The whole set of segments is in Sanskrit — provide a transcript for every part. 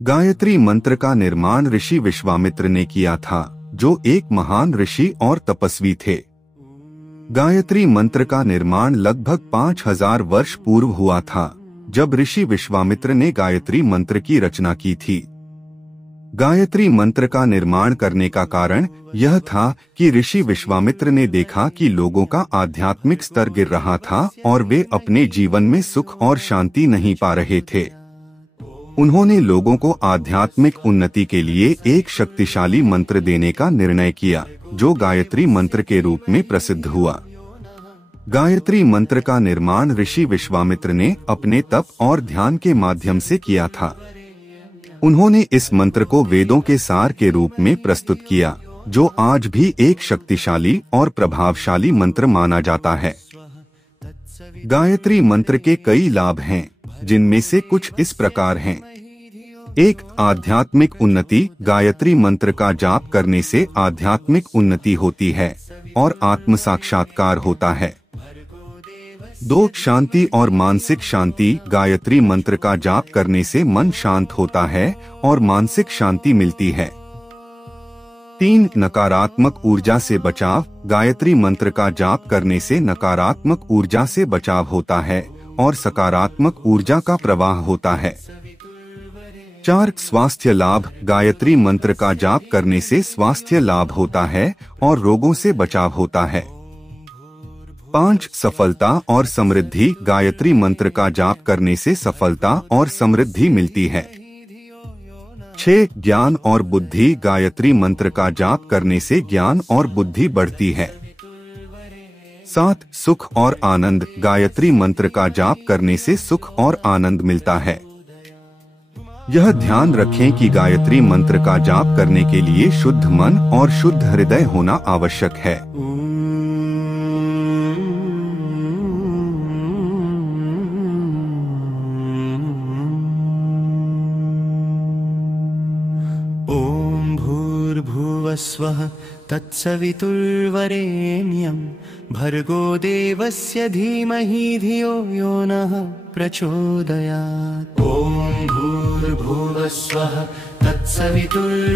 गायत्री मंत्र का निर्माण ऋषि विश्वामित्र ने किया था, जो एक महान ऋषि और तपस्वी थे। गायत्री मंत्र का निर्माण लगभग 5000 वर्ष पूर्व हुआ था, जब ऋषि विश्वामित्र ने गायत्री मंत्र की रचना की थी। गायत्री मंत्र का निर्माण करने का कारण यह था कि ऋषि विश्वामित्र ने देखा कि लोगों का आध्यात्मिक स्तर गिर रहा था और वे अपने जीवन में सुख और शांति नहीं पा रहे थे। उन्होंने लोगों को आध्यात्मिक उन्नति के लिए एक शक्तिशाली मंत्र देने का निर्णय किया, जो गायत्री मंत्र के रूप में प्रसिद्ध हुआ। गायत्री मंत्र का निर्माण ऋषि विश्वामित्र ने अपने तप और ध्यान के माध्यम से किया था। उन्होंने इस मंत्र को वेदों के सार के रूप में प्रस्तुत किया, जो आज भी एक शक्तिशाली और प्रभावशाली मंत्र माना जाता है। गायत्री मंत्र के कई लाभ हैं, जिनमें से कुछ इस प्रकार हैं। 1. आध्यात्मिक उन्नति। गायत्री मंत्र का जाप करने से आध्यात्मिक उन्नति होती है और आत्म साक्षात्कार होता है। 2. शांति और मानसिक शांति। गायत्री मंत्र का जाप करने से मन शांत होता है और मानसिक शांति मिलती है। 3. नकारात्मक ऊर्जा से बचाव। गायत्री मंत्र का जाप करने से नकारात्मक ऊर्जा से बचाव होता है और सकारात्मक ऊर्जा का प्रवाह होता है। 4. स्वास्थ्य लाभ। गायत्री मंत्र का जाप करने से स्वास्थ्य लाभ होता है और रोगों से बचाव होता है। 5. सफलता और समृद्धि। गायत्री मंत्र का जाप करने से सफलता और समृद्धि मिलती है। 6. ज्ञान और बुद्धि। गायत्री मंत्र का जाप करने से ज्ञान और बुद्धि बढ़ती है। 7. सुख और आनंद। गायत्री मंत्र का जाप करने से सुख और आनंद मिलता है। यह ध्यान रखें कि गायत्री मंत्र का जाप करने के लिए शुद्ध मन और शुद्ध हृदय होना आवश्यक है। ओम भूर्भुवस्वः तत्सवितुर्वरेण्यं भर्गो देवस्य धीमहि धियो यो नः प्रचोदयात्। ओम भूर्भुवस्वः तत्सवितुर्वरेण्यं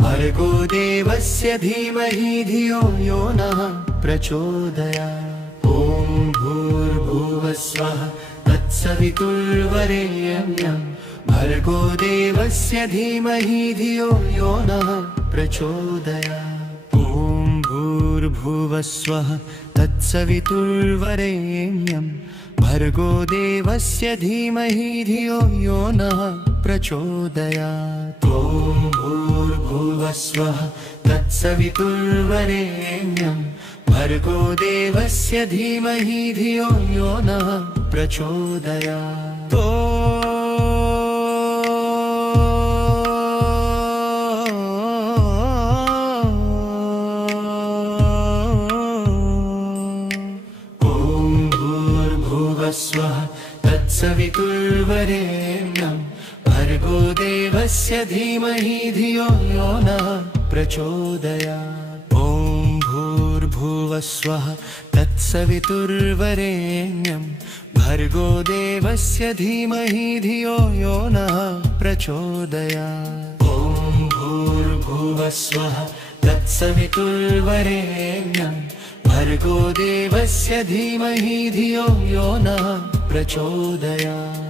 भर्गो देवस्य धीमहि धियो यो नः प्रचोदयात्। ओम भूर्भुवस्वः तत्सवितुर्वरेण्यं भर्गो देवस्य धीमहि धियो यो नः प्रचोदयात्। ओम भूर्भुवस्वः तत्सवितुर्वरेण्यं भर्गो देवस्य धीमहि धियो यो नः प्रचोदयात्। ओम भूर्भुवस्वः तत्सवितुर्वरेण्यं भर्गो देवस्य धीमहि धियो यो नः प्रचोदयात्। स्वः तत्सवितुर्वरेण्यं भर्गो देवस्य धीमहि धियो यो नः प्रचोदयात्। ओम भूर्भुवस्वः तत्सवितुर्वरेण्यं भर्गो देवस्य धीमहि धियो यो नः प्रचोदयात्। ओम भूर्भुवस्वः तत्सवितुर्वरेण्यं भर्गो देवस्य धीमहि धियो यो नः प्रचोदयात्।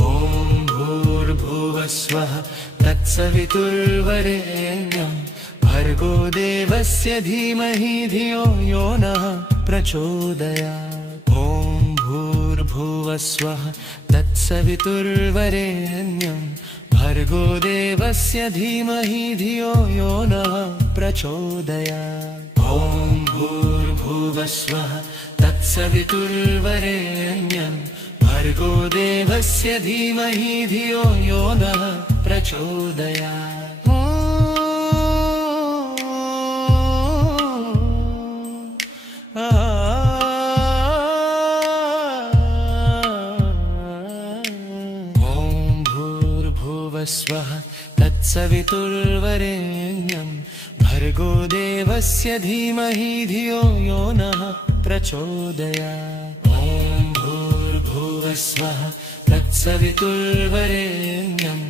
ओम भूर्भुवस्वः तत्सवितुर्वरेण्यं भर्गो देवस्य धीमहि धियो यो नः प्रचोदयात्। ओम भूर्भुवस्वः तत्सवितुर्वरेण्यं भर्गो देवस्य धीमहि धियो यो नः प्रचोदयात्। ओम भूर्भुवस्वः तत्सवितुर्वरेण्यं भर्गो देवस्य धीमहि धियो यो नः प्रचोदयात्। स्वः तत्सवितुर्वरेण्यं भर्गो देवस्य धीमहि धियो यो नः प्रचोदयात्। ॐ भूर्भुवः स्वः तत्सवितुर्वरेण्यं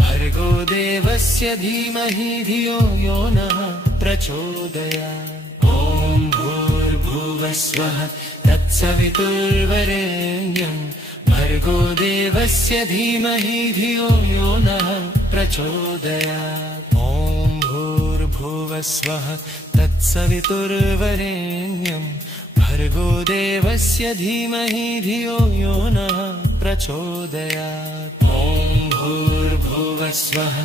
भर्गो देवस्य धीमहि धियो यो नः प्रचोदयात्। ॐ भूर्भुवः स्वः तत्सवितुर्वरेण्यं भर्गो देवस्य धीमहि धियो यो नः प्रचोदयात्। ॐ भूर्भुवः स्वः तत्सवितुर्वरेण्यं भर्गो देवस्य धीमहि धियो यो नः प्रचोदयात्। ॐ भूर्भुवः स्वः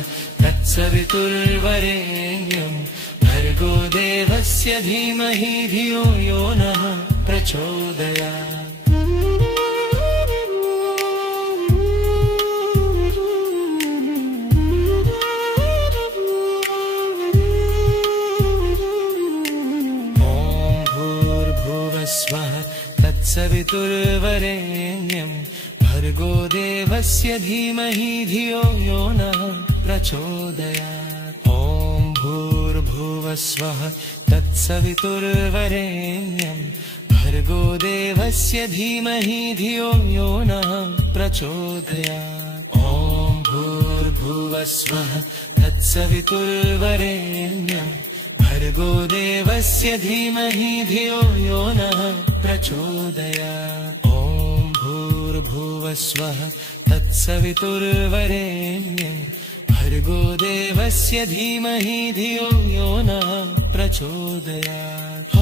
तत्सवितुर्वरेण्यं भर्गो देवस्य धीमहि धियो यो नः प्रचोदयात्। स्वः तत्सवितुर्वरेण्यं भर्गो देवस्य धीमहि धियो यो नः प्रचोदयात्। ॐ भूर्भुवः स्वः तत्सवितुर्वरेण्यं भर्गो देवस्य धीमहि धियो यो नः प्रचोदयात्। ॐ भूर्भुवः स्वः तत्सवितुर्वरेण्यं भर्गो देवस्य धीमहि धियो यो नः प्रचोदयात्। ॐ भूर्भुवः स्वः तत्सवितुर्वरेण्यं भर्गो देवस्य धीमहि धियो यो नः प्रचोदयात्।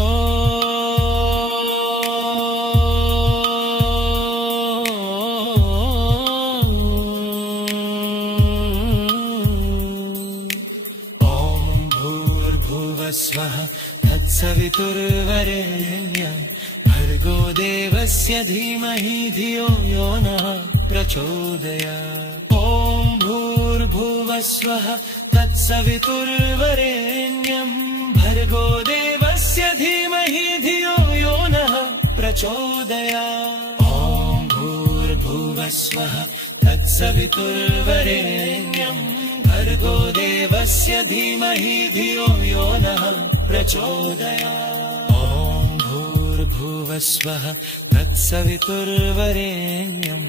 स्वः तत्सवितुर्वरेण्यं भर्गो देवस्य धीमहि धियो यो नः प्रचोदयात्। ॐ भूर्भुवः स्वः तत्सवितुर्वरेण्यं भर्गो देवस्य धीमहि धियो यो नः प्रचोदयात्। ॐ भूर्भुवः स्वः तत्सवितुर्वरेण्यं भर्गो देवस्य धीमहि धियो यो नः प्रचोदयात्। ॐ भूर्भुवः स्वः तत्सवितुर्वरेण्यं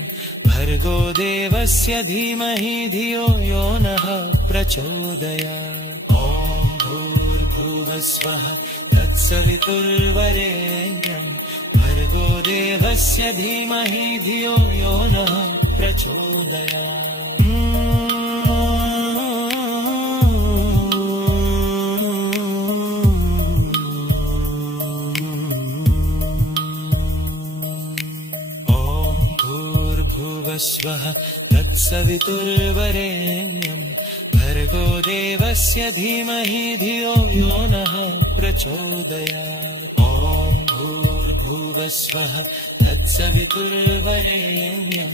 भर्गो देवस्य धीमहि धियो यो नः प्रचोदयात्। ॐ भूर्भुवः स्वः तत्सवितुर्वरेण्यं भर्गो देवस्य धीमहि धियो यो नः प्रचोदयात्। स्वः तत्सवितुर्वरेण्यं भर्गो देवस्य धीमहि धियो यो नः प्रचोदयात्। ॐ भूर्भुवः स्वः तत्सवितुर्वरेण्यं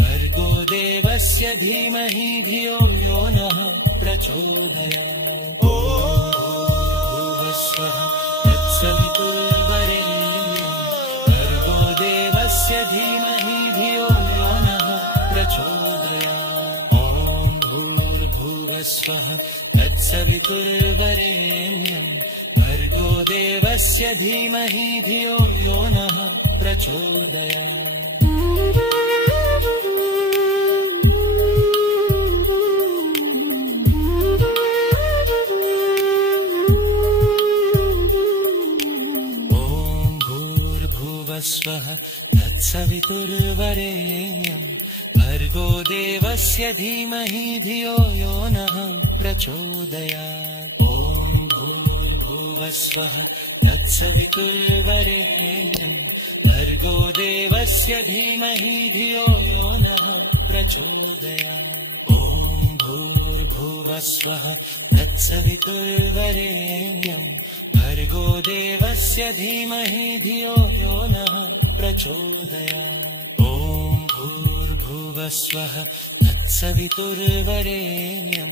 भर्गो देवस्य धीमहि धियो यो नः प्रचोदयात्। ॐ भूर्भुवः स्वः तत्सवितुर्वरेण्यं भर्गो देवस्य धीमहि धियो यो नः प्रचोदयात्। ॐ भूर्भुवः स्वः तत्सवितुर्वरेण्यं भर्गो देवस्य धीमहि धियो यो नः प्रचोदयात्। स्वः तत्सवितुर्वरेण्यं भर्गो देवस्य धीमहि धियो यो नः प्रचोदयात्। ॐ भूर्भुवः स्वः तत्सवितुर्वरेण्यं भर्गो देवस्य धीमहि धियो यो नः प्रचोदयात्। ॐ भूर्भुवः स्वः तत्सवितुर्वरेण्यं भर्गो देवस्य धीमहि धियो यो नः प्रचोदयात्। ॐ भूर्भुवः स्वः तत्सवितुर्वरेण्यं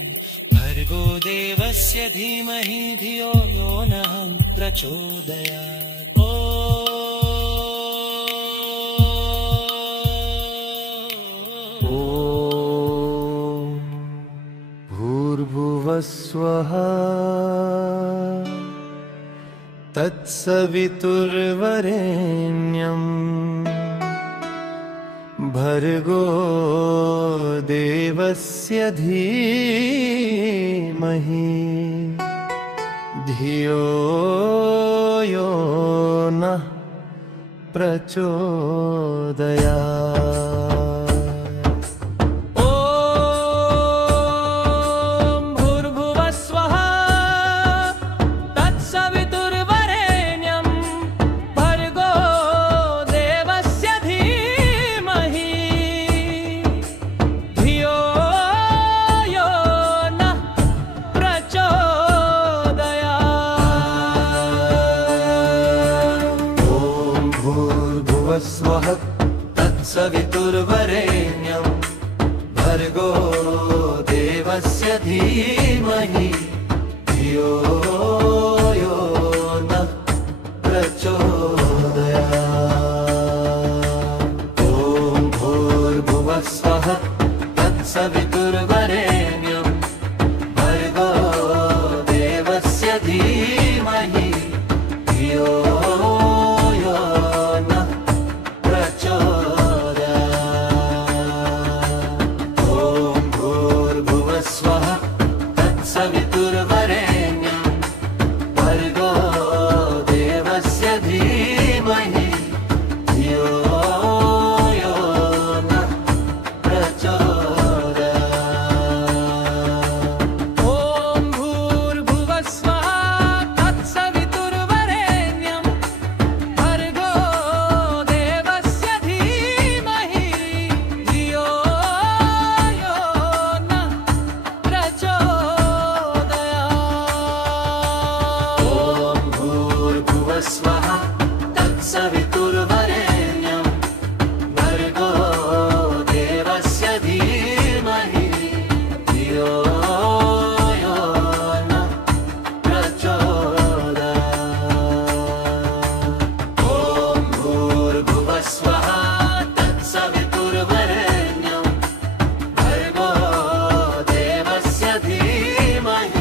भर्गो देवस्य धीमहि धियो यो नः प्रचोदयात्। भूर्भुवस्वः तत्सवितुर्वरेण्यम् भर्गो देवस्य धीमहि धियो यो नः प्रचोदयात्। स्वः तत्सवितुर्वरेण्यं भर्गो देवस्य धीमहि धियो यो नः प्रचोदयात्। ॐ भूर्भुवः स्वः तत्सवितुर्वरेण्यं भर्गो देवस्य धीमहि धियो सवितुर्वरेण्यं भर्गो देवस्य धीमहि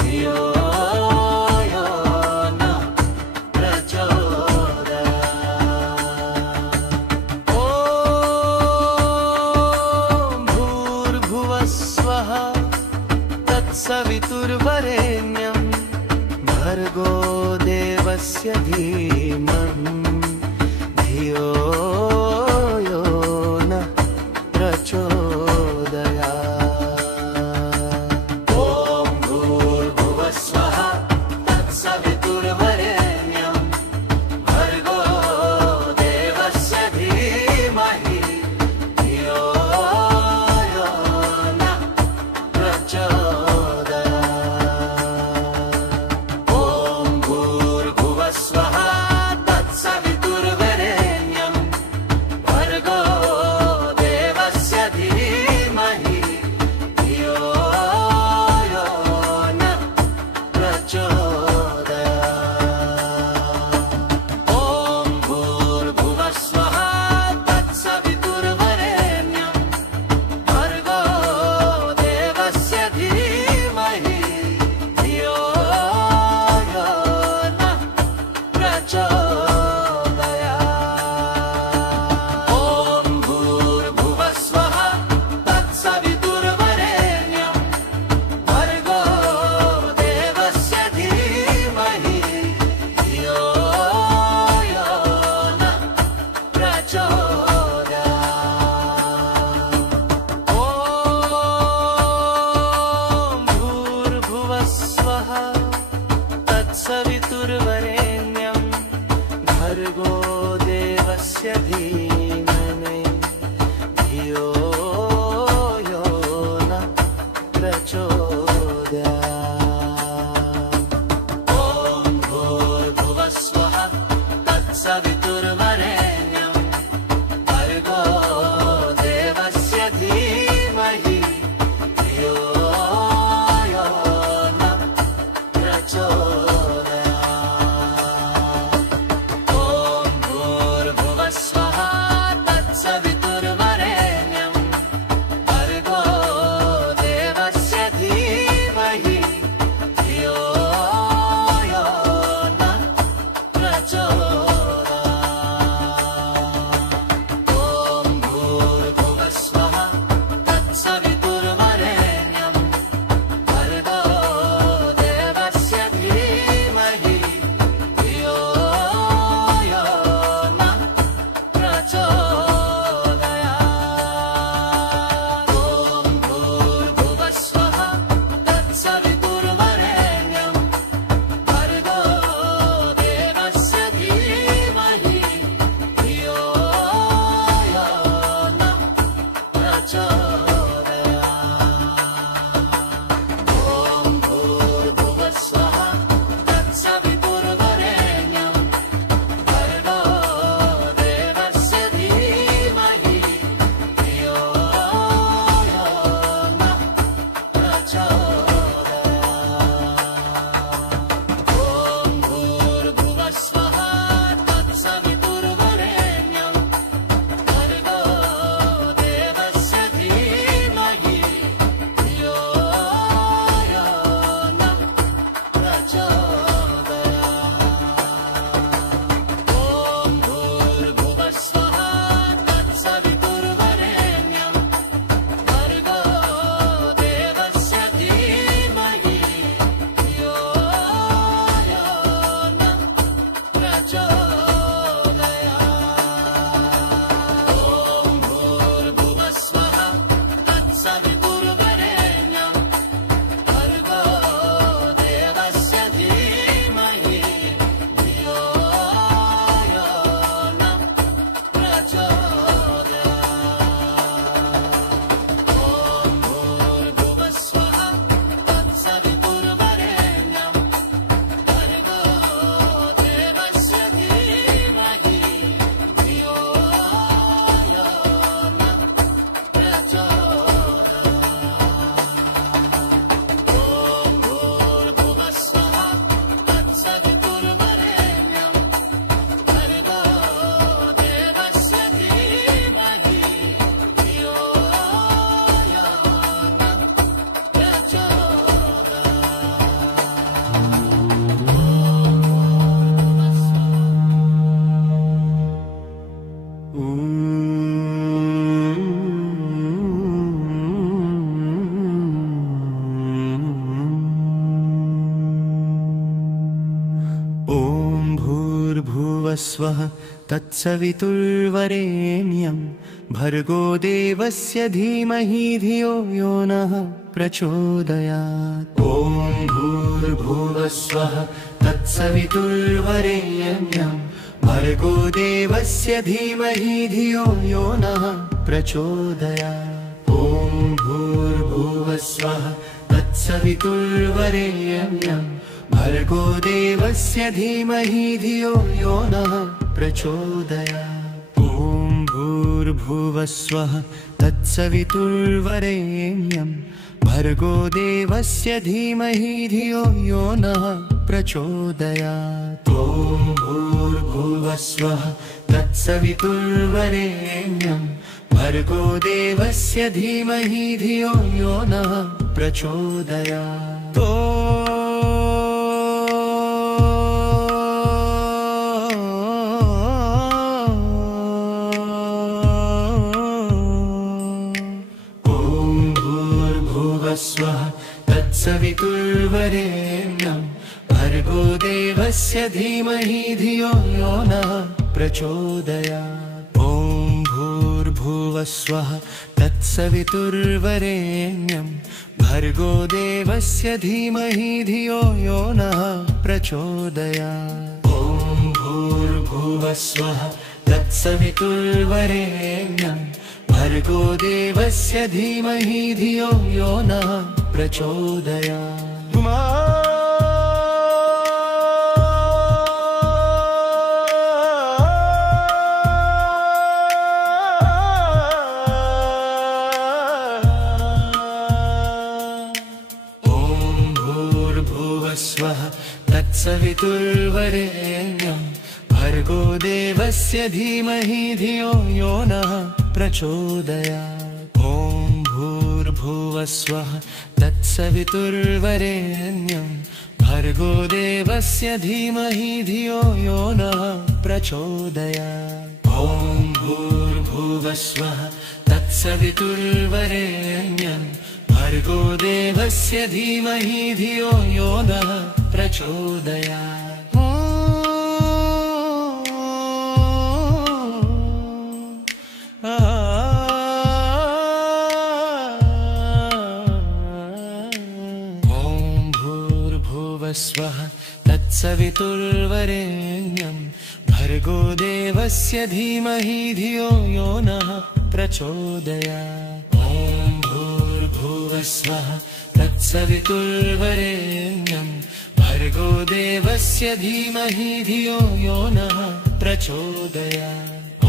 धियो यो नः प्रचोदयात्। ॐ भूर्भुवः स्वः तत्सवितुर्वरेण्यं भर्गो देवस्य धीमहि धियो यो नः प्रचोदयात्। स्वः स्वः तत्सवितुर्वरेण्यं भर्गो देवस्य धीमहि धियो यो नः प्रचोदयात्। ॐ भूर्भुवः स्वः तत्सवितुर्वरेण्यं भर्गो देवस्य धीमहि धियो यो नः प्रचोदयात्। ॐ भूर्भुवः स्वः तत्सवितुर्वरेण्यं भर्गो देवस्य धीमहि धियो यो नः प्रचोदयात्। ॐ भूर्भुवः स्वः तत्सवितुर्वरेण्यं भर्गो देवस्य धीमहि धियो यो नः प्रचोदयात्। ॐ भूर्भुवः स्वः तत्सवितुर्वरेण्यं भर्गो देवस्य धीमहि धियो यो नः प्रचोदयात्। स्वः तत्सवितुर्वरेण्यं भर्गो देवस्य धीमहि धियो यो नः प्रचोदयात्। ॐ भूर्भुवः स्वः तत्सवितुर्वरेण्यं भर्गो देवस्य धीमहि धियो यो नः प्रचोदयात्। ॐ भूर्भुवः स्वः तत्सवितुर्वरेण्यं भर्गो देवस्य धीमहि धियो यो नः प्रचोदयात्। ॐ भूर्भुवः स्वः तत्सवितुर्वरेण्यं भर्गो देवस्य धीमहि धियो यो नः प्रचोदयात्। ॐ भूर्भुवः स्वः तत्सवितुर्वरेण्यं भर्गो देवस्य धीमहि धियो यो नः प्रचोदयात्। ॐ भूर्भुवः स्वः तत्सवितुर्वरेण्यं भर्गो देवस्य धीमहि धियो यो नः प्रचोदयात्। स्वः तत्सवितुर्वरेण्यं भर्गो देवस्य धीमहि धियो यो नः प्रचोदयात्। ॐ भूर्भुवस्वः तत्सवितुर्वरेण्यं भर्गो देवस्य धीमहि धियो यो नः प्रचोदयात्। ॐ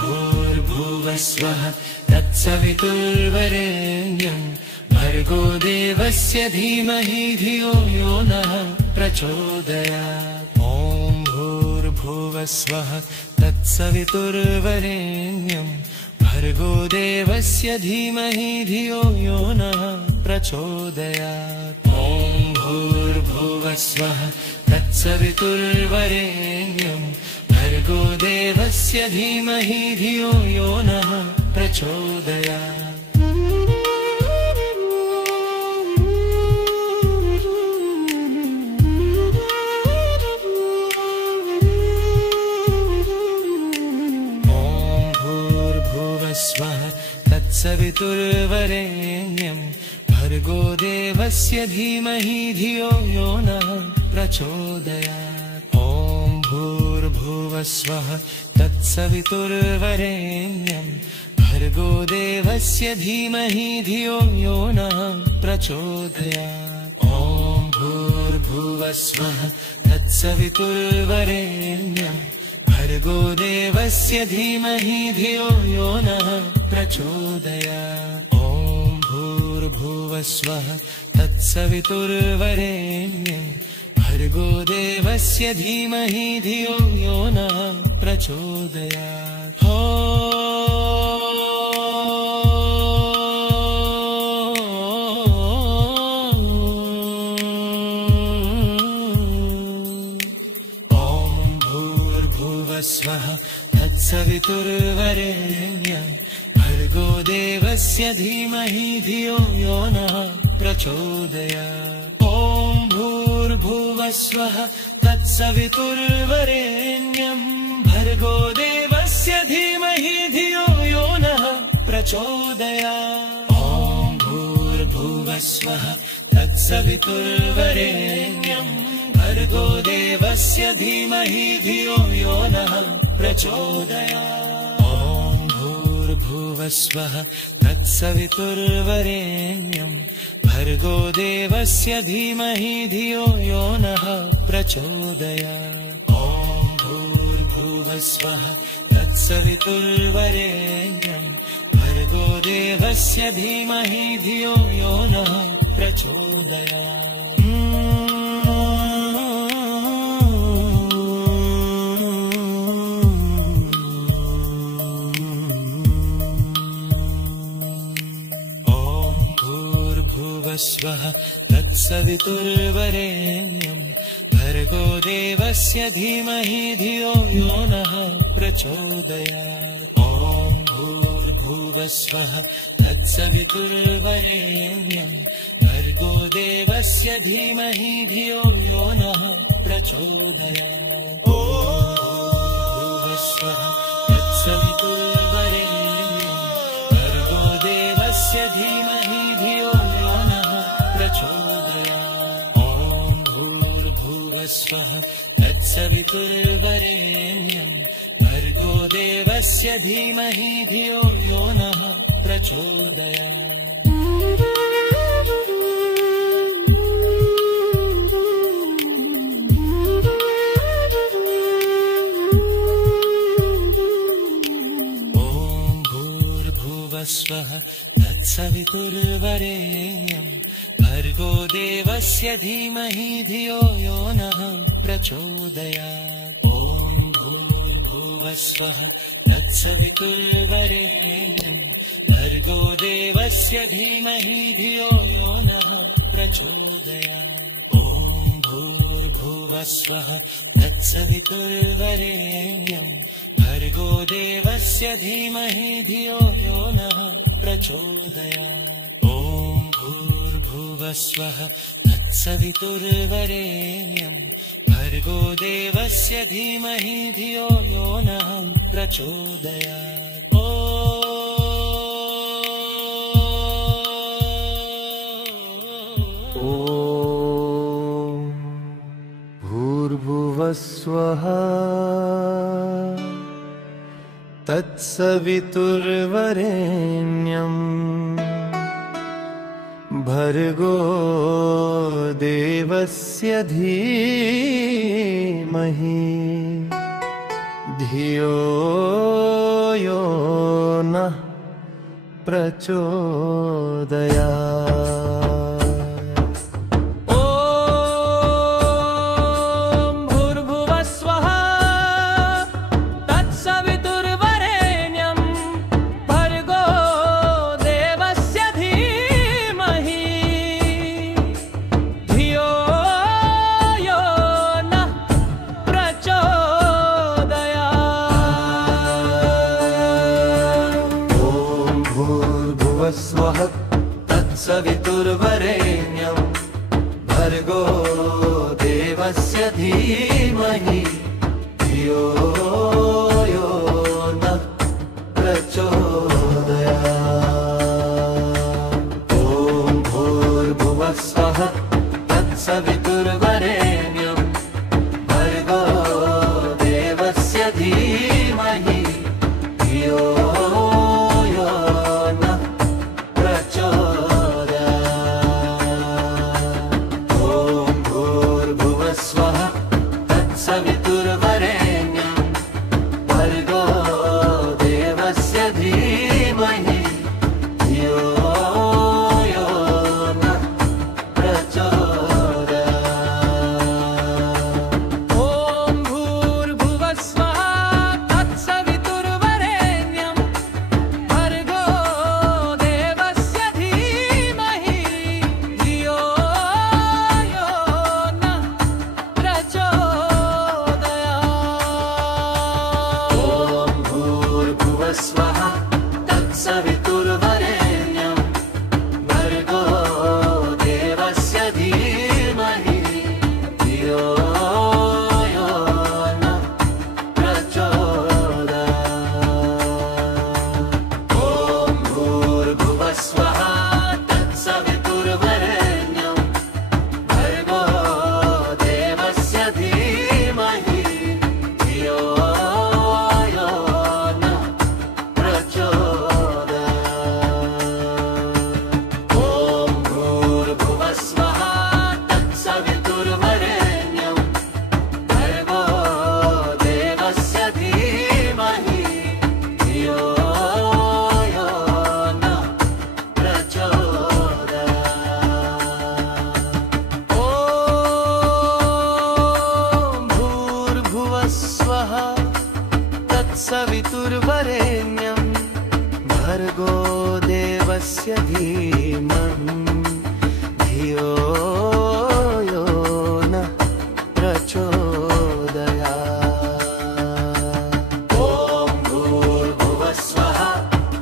भूर्भुवस्वः तत्सवितुर्वरेण्यं भर्गो देवस्य धीमहि धियो यो नः प्रचोदयात्। ॐ भूर्भुवस्वः तत्सवितुर्वरेण्यं भर्गो देवस्य धीमहि धियो यो नः प्रचोदयात्। ॐ भूर्भुवस्वः तत्सवितुर्वरेण्यं भर्गो देवस्य धीमहि धियो यो नः प्रचोदयात्। तत्सवितुर्वरेण्यं भर्गो देवस्य धीमहि धियो यो नः प्रचोदयात्। ॐ भूर्भुवस्वः तत्सवितुर्वरेण्यं भर्गो देवस्य धीमहि धियो यो नः प्रचोदयात्। ॐ भूर्भुवस्वः तत्सवितुर्वरेण्यं भर्गो देवस्य धीमहि धियो यो नः प्रचोदयात्। ॐ भूर्भुवस्वः तत्सवितुर्वरेण्यं भर्गो देवस्य धीमहि धियो यो नः प्रचोदयात्। स्वः तत्सवितुर्वरेण्यं भर्गो देवस्य धीमहि धियो यो नः प्रचोदयात्। ॐ भूर्भुवस्वः तत्सवितुर्वरेण्यं भर्गो देवस्य धीमहि धियो यो नः प्रचोदयात्। ॐ भूर्भुवस्वः तत्सवितुर्वरेण्यं भर्गो देवस्य धीमहि धियो यो नः प्रचोदयात्। ॐ भूर्भुवस्वः तत्सवितुर्वरेण्यं भर्गो देवस्य धीमहि धियो यो नः प्रचोदयात्। ॐ भूर्भुवस्वः तत्सवितुर्वरेण्यं भर्गो देवस्य धीमहि धियो यो नः प्रचोदयात्। स्वः तत्सवितुर्वरेण्यं भर्गो देवस्य धीमहि धियो यो नः प्रचोदयात्। ॐ भूर्भुवस्वः तत्सवितुर्वरेण्यं भर्गो देवस्य धीमहि धियो यो नः प्रचोदयात्। ॐ भूर्भुवस्वः तत्सवितुर्वरेण्यं भर्गो देवस्य धीमहि धियो प्रचोदयात्। ॐ भूर्भुवस्वः तत्सवितुर्वरेण्यं भर्गो देवस्य धीमहि धियो यो नः प्रचोदयात्। ॐ भूर्भुवस्वः तत्सवितुर्वरेण्यं भर्गो देवस्य धीमहि धियो यो नः प्रचोदयात्। ॐ भूर्भुवस्वः तत्सवितुर्वरेण्यं भर्गो देवस्य धीमहि धियो यो नः प्रचोदयात्। ॐ भूर्भुवस्वः तत्सवितुर्वरेण्यं भर्गो देवस्य धीमहि धियो यो नः प्रचोदयात्। ॐ भूर्भुवस्वः तत्सवितुर्वरेण्यं भर्गो देवस्य धीमहि धियो यो नः प्रचोदयात्। ॐ भूर्भुवस्वः तत्सवितुर्वरेण्यं भर्गो देवस्य धीमहि धियो यो नः प्रचोदयात्। स्वः तत्सवितुर्वरेण्यं भर्गो देवस्य धीमहि धियो यो नः प्रचोदयात्। ॐ भूर्भुवः स्वः तत्सवितुर्वरेण्यं भर्गो देवस्य धीमहि धियो सवितुर्वरेण्यं भर्गो देवस्य धीमहि धियो यो नः प्रचोदयात्। ॐ भूर्भुवः स्वः तत्सवितुर्वरेण्यं भर्गो देवस्य धीमहि धियो यो नः प्रचोदयात्। स्वः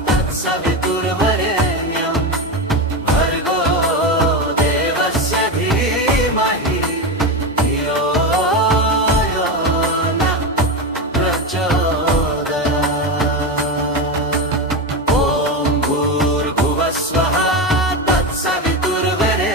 तत्सवितुर्वरेण्यं भर्गो देवस्य धीमहि धियो यो नः प्रचोदयात्। ॐ भूर्भुवः स्वः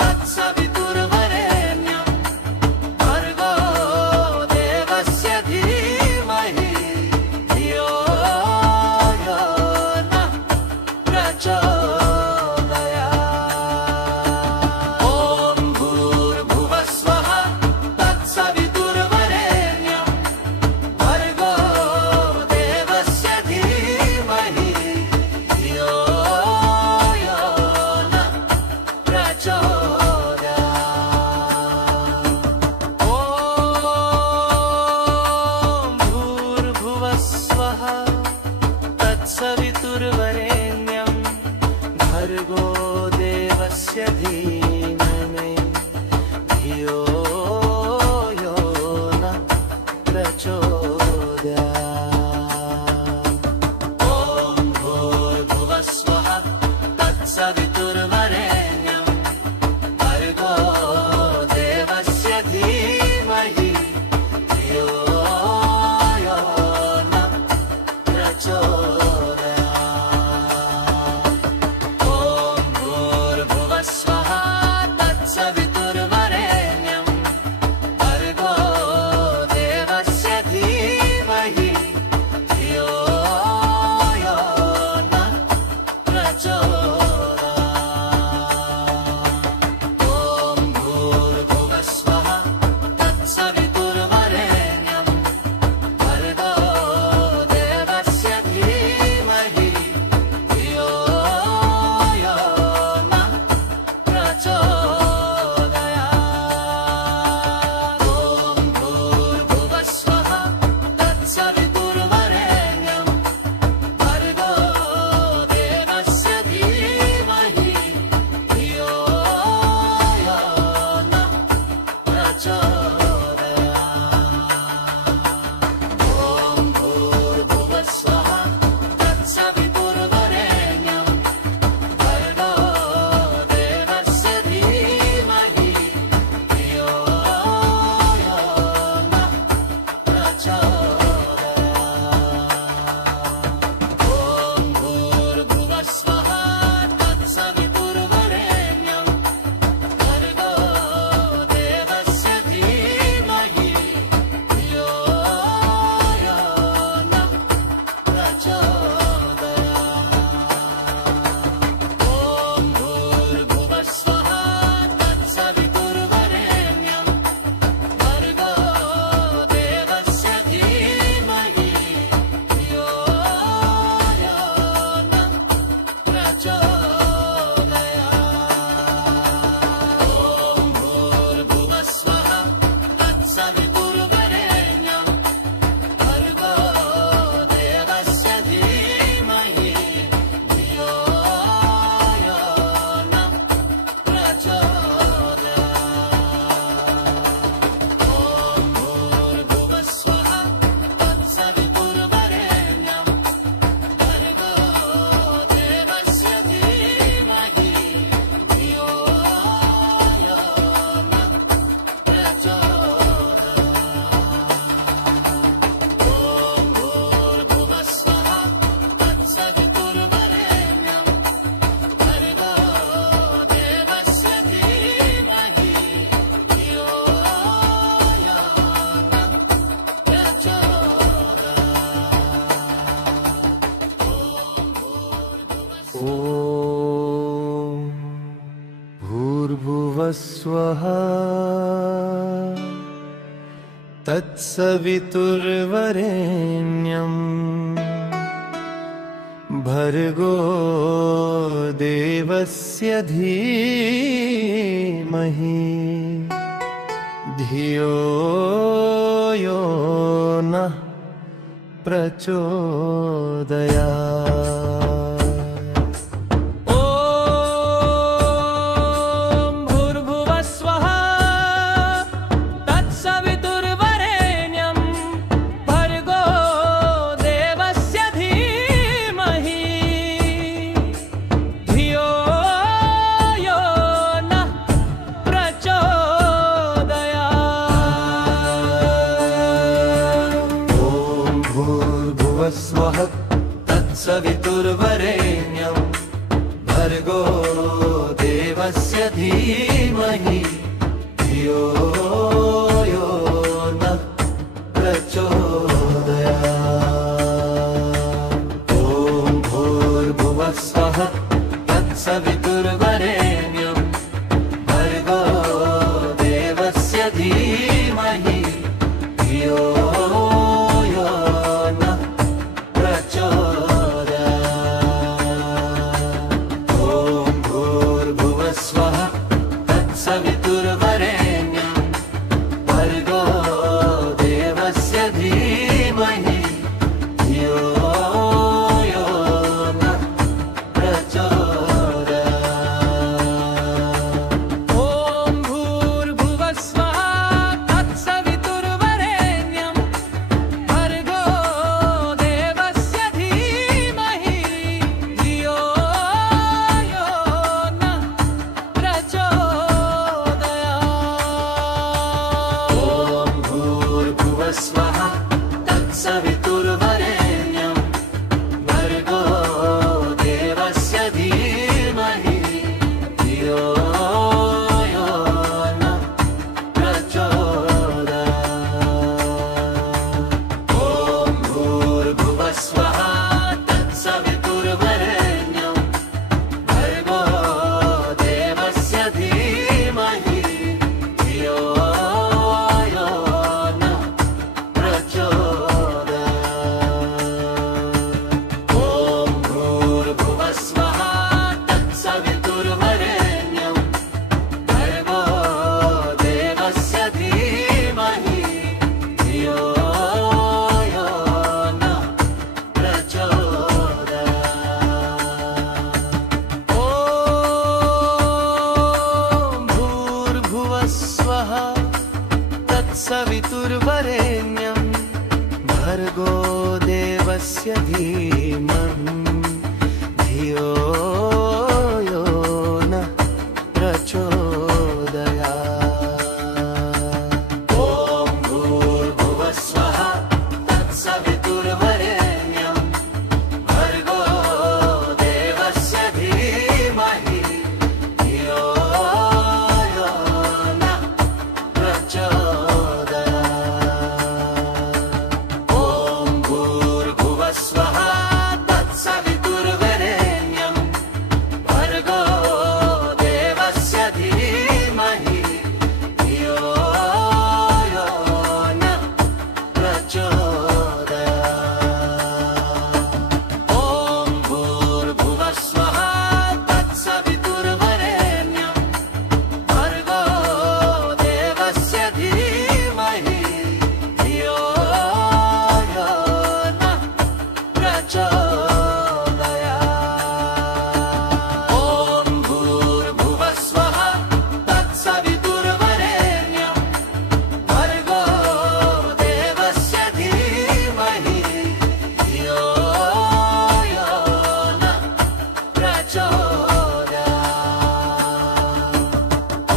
तत्सवितुर्वरेण्यं भर्गो देवस्य धीमहि धियो यो नः प्रचोदयात्। ॐ भूर्भुवः स्वः तत्सवितुर्वरेण्यं भर्गो देवस्य धीमहि धियो यो नः प्रचोदयात्। ॐ भूर्भुवः स्वः तत्सवितुर्वरेण्यं भूर्भुवस्वः तत्सवितुर्वरेण्यं भर्गो देवस्य धीमहि धियो यो नः प्रचोदयात्। तत्सवितुर्वरेण्यं भर्गो देवस्य धीमहि धियो यो नः प्रचोदयात्। ॐ भूर्भुवः स्वः तत्सवितुर्वरेण्यं भर्गो देवस्य धीमहि धियो यो नः प्रचोदयात्। ॐ भूर्भुवः स्वः तत्सवितुर्वरेण्यं भर्गो देवस्य धीमहि धियो यो नः प्रचोदयात्। ॐ भूर्भुवः स्वः तत्सवितुर्वरेण्यं भर्गो देवस्य धीमहि धियो यो नः प्रचोदयात्। ॐ भूर्भुवः स्वः तत्सवितुर्वरेण्यं भर्गो देवस्य धीमहि धियो यो नः प्रचोदयात्। ॐ भूर्भुवः स्वः तत्सवितुर्वरेण्यं भर्गो देवस्य धीमहि धियो यो नः प्रचोदयात्। ॐ भूर्भुवः स्वः तत्सवितुर्वरेण्यं भर्गो देवस्य धीमहि धियो यो नः प्रचोदयात्। ॐ भूर्भुवः स्वः तत्सवितुर्वरेण्यं भर्गो देवस्य धीमहि धियो यो नः प्रचोदयात्। ॐ भूर्भुवः स्वः तत्सवितुर्वरेण्यं भर्गो देवस्य धीमहि धियो यो नः प्रचोदयात्। ॐ भूर्भुवः स्वः तत्सवितुर्वरेण्यं भर्गो देवस्य धीमहि धियो यो नः प्रचोदयात्। ॐ भूर्भुवः स्वः तत्सवितुर्वरेण्यं भर्गो देवस्य धीमहि धियो यो नः प्रचोदयात्। ॐ भूर्भुवः स्वः तत्सवितुर्वरेण्यं भर्गो देवस्य धीमहि धियो यो नः प्रचोदयात्। ॐ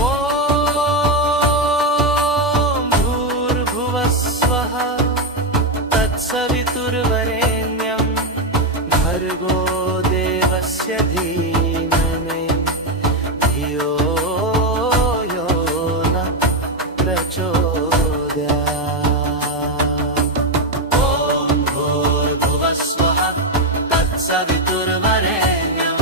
भूर्भुवः स्वः तत्सवितुर्वरेण्यं भर्गो देवस्य धीमहि धियो यो नः प्रचोदयात्। ॐ भूर्भुवः स्वः तत्सवितुर्वरेण्यं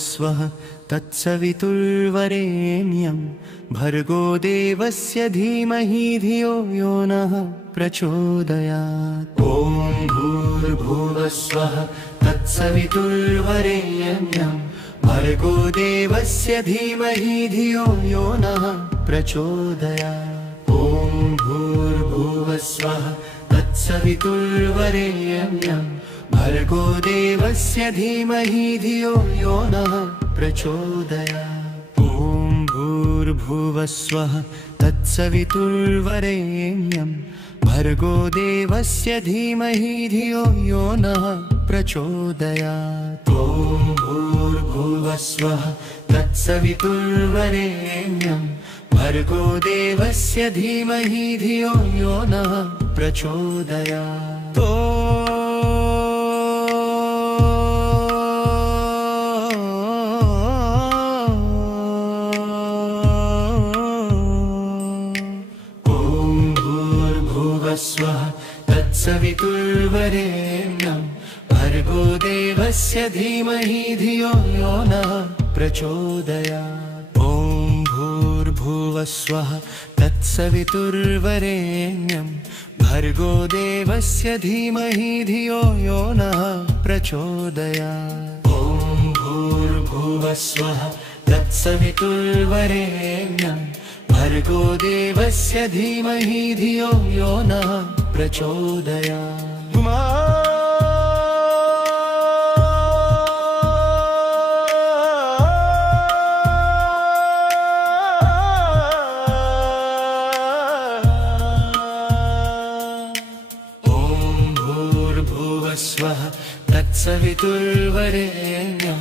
भूर्भुवस्वः तत्सवितुर्वरेण्यं भर्गो देवस्य धीमहि धियो यो नः प्रचोदयात्। ॐ भूर्भुवस्वः तत्सवितुर्वरेण्यं भर्गो देवस्य धीमहि धियो यो नः प्रचोदयात्। ॐ भूर्भुवस्वः तत्सवितुर्वरेण्यं भर्गो देवस्य धीमहि धियो यो नः प्रचोदयात्। ॐ भूर्भुवस्वः तत्सवितुर्वरेण्यं भर्गो देवस्य धीमहि धियो यो नः प्रचोदयात्। ॐ भूर्भुवस्वः तत्सवितुर्वरेण्यं भर्गो देवस्य धीमहि धियो यो नः प्रचोदयात्। भूर्भुवस्वः तत्सवितुर्वरेण्यं भर्गो देवस्य धीमहि धियो यो नः प्रचोदयात्। ॐ भूर्भुवस्वः तत्सवितुर्वरेण्यं भर्गो देवस्य धीमहि धियो यो नः प्रचोदयात्। ॐ भूर्भुवस्वः तत्सवितुर्वरेण्यं भर्गो देवस्य धीमहि धियो यो नः प्रचोदयात्। भूर्भुवस्वः तत्सवितुर्वरेण्यं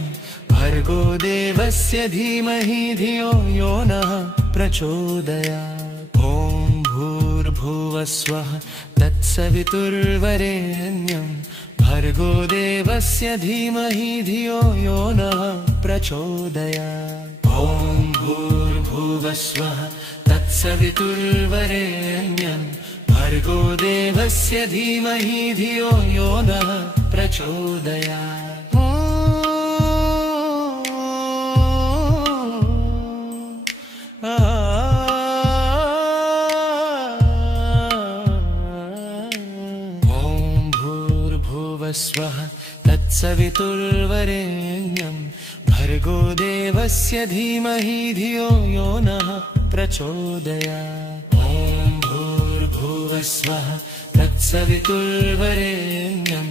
भर्गो देवस्य धीमहि धियो यो नः प्रचोदयात्। ॐ भूर्भुवस्वः तत्सवितुर्वरेण्यं भर्गो देवस्य धीमहि धियो यो नः प्रचोदयात्। ॐ भूर्भुवस्वः तत्सवितुर्वरेण्यं भर्गो देवस्य धीमहि धियो यो नः प्रचोदयात्। ॐ भूर्भुवस्वः तत्सवितुर्वरेण्यं भर्गो देवस्य धीमहि धियो यो नः प्रचोदयात्। ॐ भूर्भुवस्वः तत्सवितुर्वरेण्यं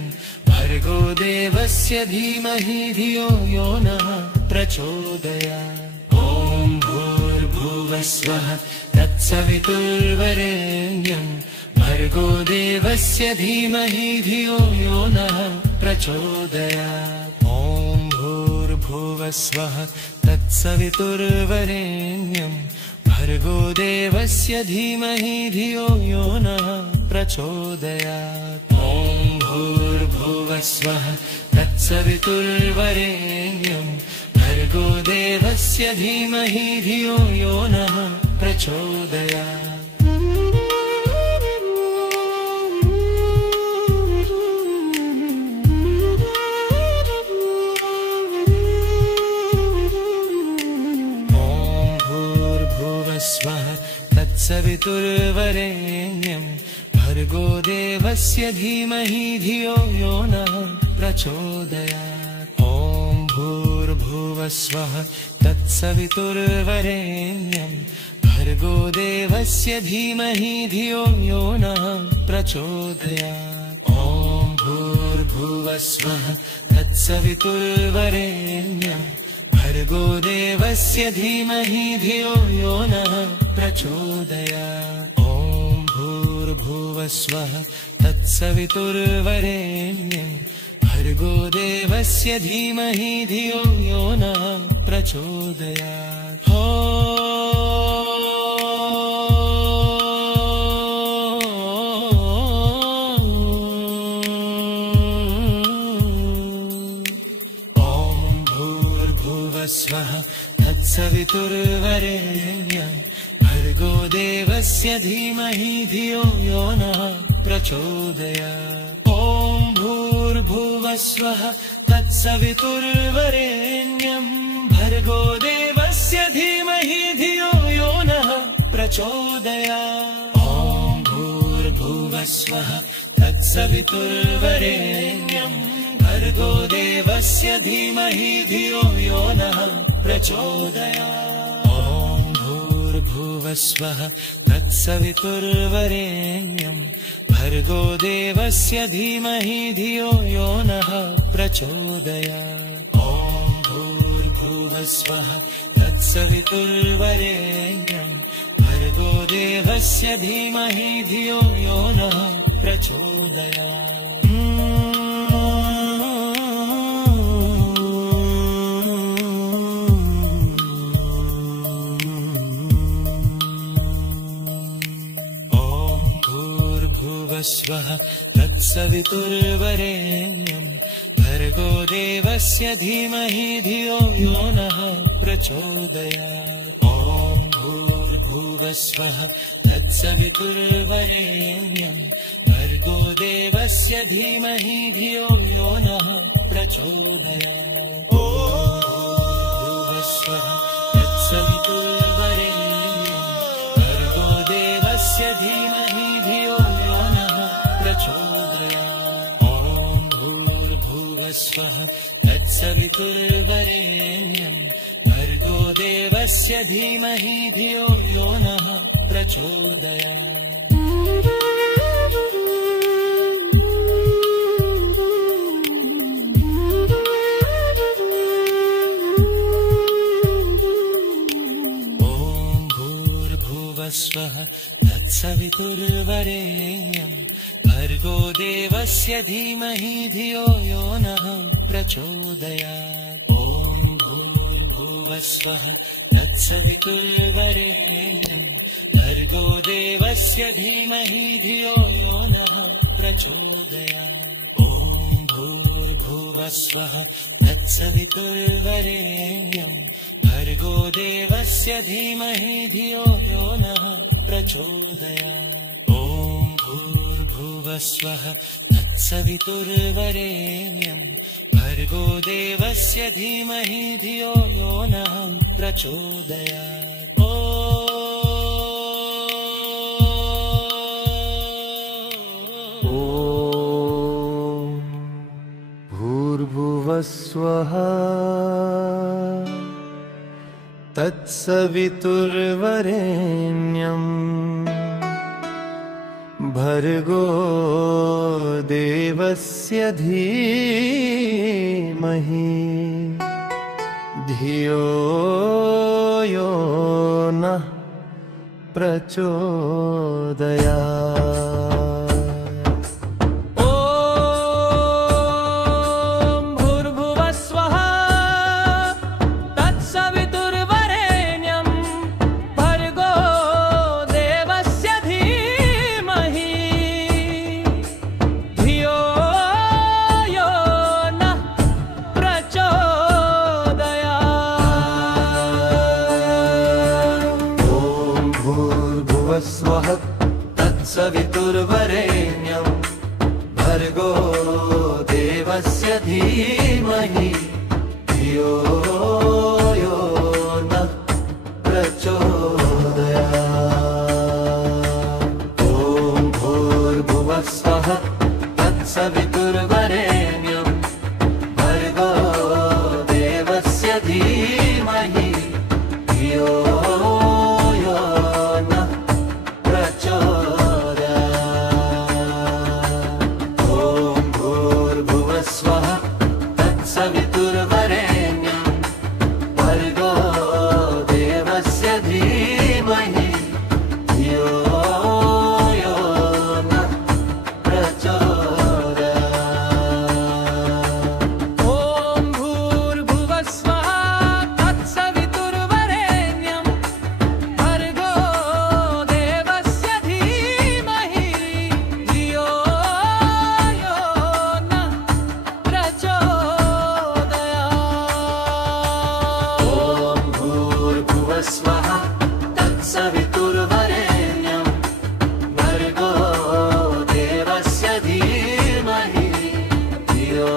भर्गो देवस्य धीमहि धियो यो नः प्रचोदयात्। ॐ भूर्भुवस्वः तत्सवितुर्वरेण्यं भर्गो देवस्य धीमहि धियो यो नः प्रचोदयात्। ॐ भूर्भुवस्वः तत्सवितुर्वरेण्यं भर्गो देवस्य धीमहि धियो यो नः प्रचोदयात्। ॐ भूर्भुवस्वः तत्सवितुर्वरेण्यं भर्गो देवस्य धीमहि धियो यो नः प्रचोदयात्। भूर्भुवस्वः तत्सवितुर्वरेण्यं भर्गो देवस्य धीमहि धियो यो नः प्रचोदयात्। ॐ भूर्भुवस्वः तत्सवितुर्वरेण्यं भर्गो देवस्य धीमहि धियो यो नः प्रचोदयात्। ॐ भूर्भुवस्वः तत्सवितुर्वरेण्यं भर्गो देवस्य धीमहि धियो यो नः प्रचोदयात्। ॐ भूर्भुवस्वः तत्सवितुर्वरेण्यं भर्गो देवस्य धीमहि धियो यो नः प्रचोदयात्। भूर्भुवस्वः तत्सवितुर्वरेण्यं भर्गो देवस्य धीमहि धियो यो नः प्रचोदयात्। ॐ भूर्भुवः भूर्भुवस्वः तत्सवितुर्वरेण्यम् भर्गो देवस्य धीमहि धियो यो नः प्रचोदयात्। ॐ भूर्भुवस्वः तत्सवितुर्वरेण्यम् भर्गो देवस्य धीमहि धियो यो नः प्रचोदयात्। ॐ भूर्भुवस्वः तत्सवितुर्वरेण्यम् भर्गो देवस्य धीमहि धियो यो नः प्रचोदयात्। ॐ भूर्भुवस्वः तत्सवितुर्वरेण्यम् भर्गो देवस्य धीमहि धियो यो नः प्रचोदयात्। स्वः तत्सवितुर्वरेण्यम् भर्गो देवस्य धीमहि धियो यो नः प्रचोदयात्। ॐ भूर्भुवस्वः तत्सवितुर्वरेण्यम् भर्गो देवस्य धीमहि धियो यो नः प्रचोदयात्। ॐ भूर्भुवस्वः तत्सवितुर्वरेण्यम् भर्गो देवस्य धीमहि धियो प्रचोदयात्। ॐ भूर्भुवस्वः तत्सवितुर्वरेण्यम् भर्गो देवस्य धीमहि धियो यो नः प्रचोदयात्। स्वः तत्सवितुर्वरेण्यम् भर्गो देवस्य धीमहि धियो यो नः प्रचोदयात्। ॐ भूर्भुवस्वः तत्सवितुर्वरेण्यम् भर्गो देवस्य धीमहि धियो यो नः प्रचोदयात्। ॐ भूर्भुवस्वः तत्सवितुर्वरेण्यम् भर्गो देवस्य धीमहि धियो यो नः प्रचोदयात्। ॐ भूर्भुवस्वः तत्सवितुर्वरेण्यम् भर्गो देवस्य धीमहि धियो यो नः प्रचोदयात्। भूर्भुवस्वः तत्सवितुर्वरेण्यम् भर्गो देवस्य धीमहि धियो यो नः प्रचोदयात्। स्वः तत्सवितुर्वरेण्यम् भर्गो देवस्य धीमहि धियो यो नः प्रचोदयात्। ॐ भूर्भुवस्वः तत्सवितुर्वरेण्यम् भर्गो देवस्य धीमहि धियो भर्गो देवस्य धीमहि धियो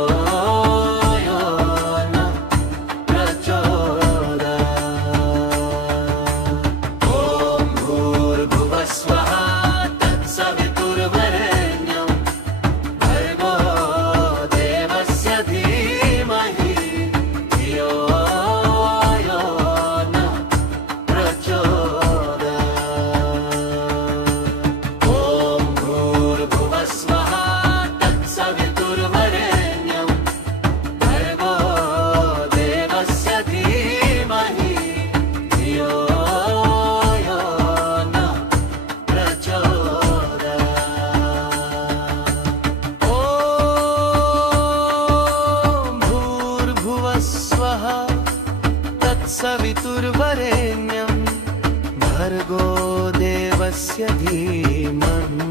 भर्गो देवस्य धीमहि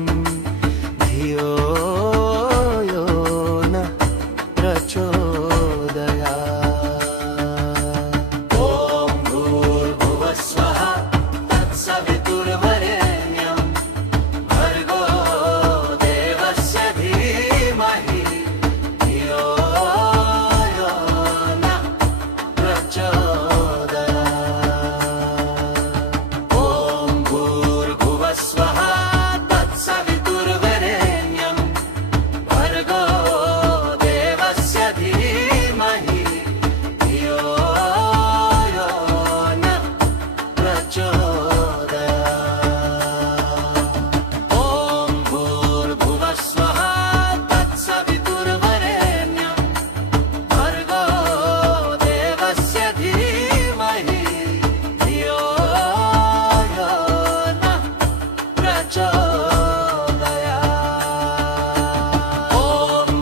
धियो यो नः प्रचोदयात्। ॐ भूर्भुवः स्वः तत्सवितुर्वरेण्यं भर्गो देवस्य धीमहि धियो यो नः प्रचोदयात्। ॐ भूर्भुवः स्वः तत्सवितुर्वरेण्यं भर्गो देवस्य धीमहि धियो यो नः प्रचोदयात्। ॐ भूर्भुवः स्वः तत्सवितुर्वरेण्यं भर्गो देवस्य धीमहि धियो यो नः प्रचोदयात्। ॐ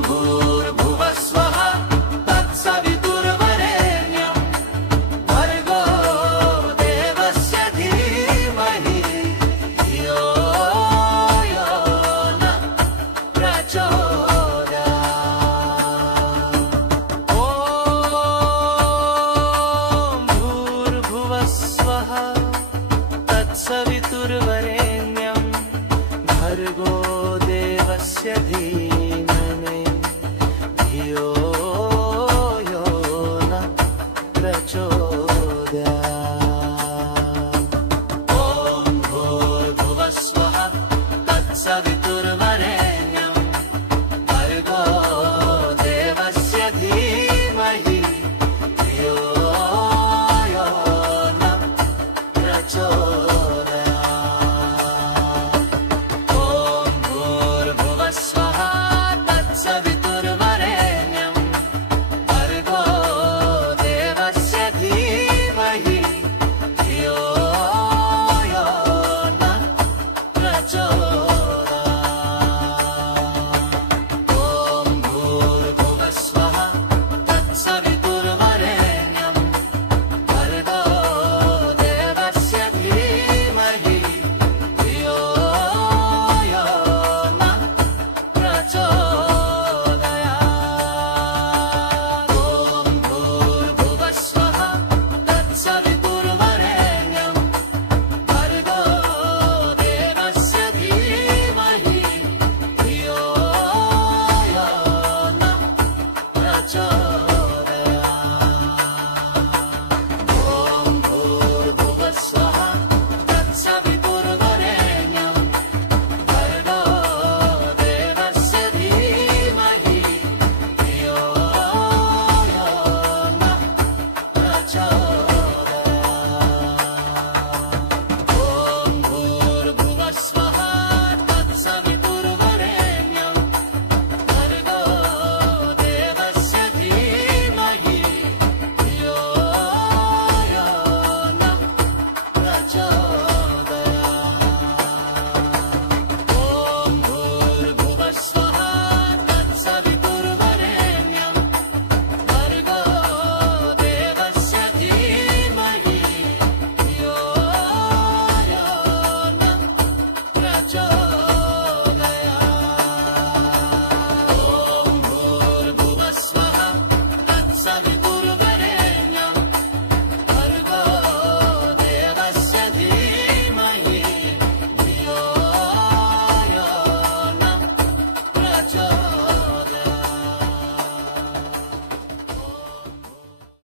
भूर्भुवः स्वः तत्सवितुर्वरेण्यं भर्गो देवस्य धीमहि धियो यो नः प्रचोदयात्। ॐ भूर्भुवः स्वः तत्सवितुर्वरेण्यं भर्गो देवस्य धीमहि धियो यो नः प्रचोदयात्। ॐ भूर्भुवः स्वः तत्सवितुर्वरेण्यं भर्गो देवस्य धीमहि धियो यो नः प्रचोदयात्।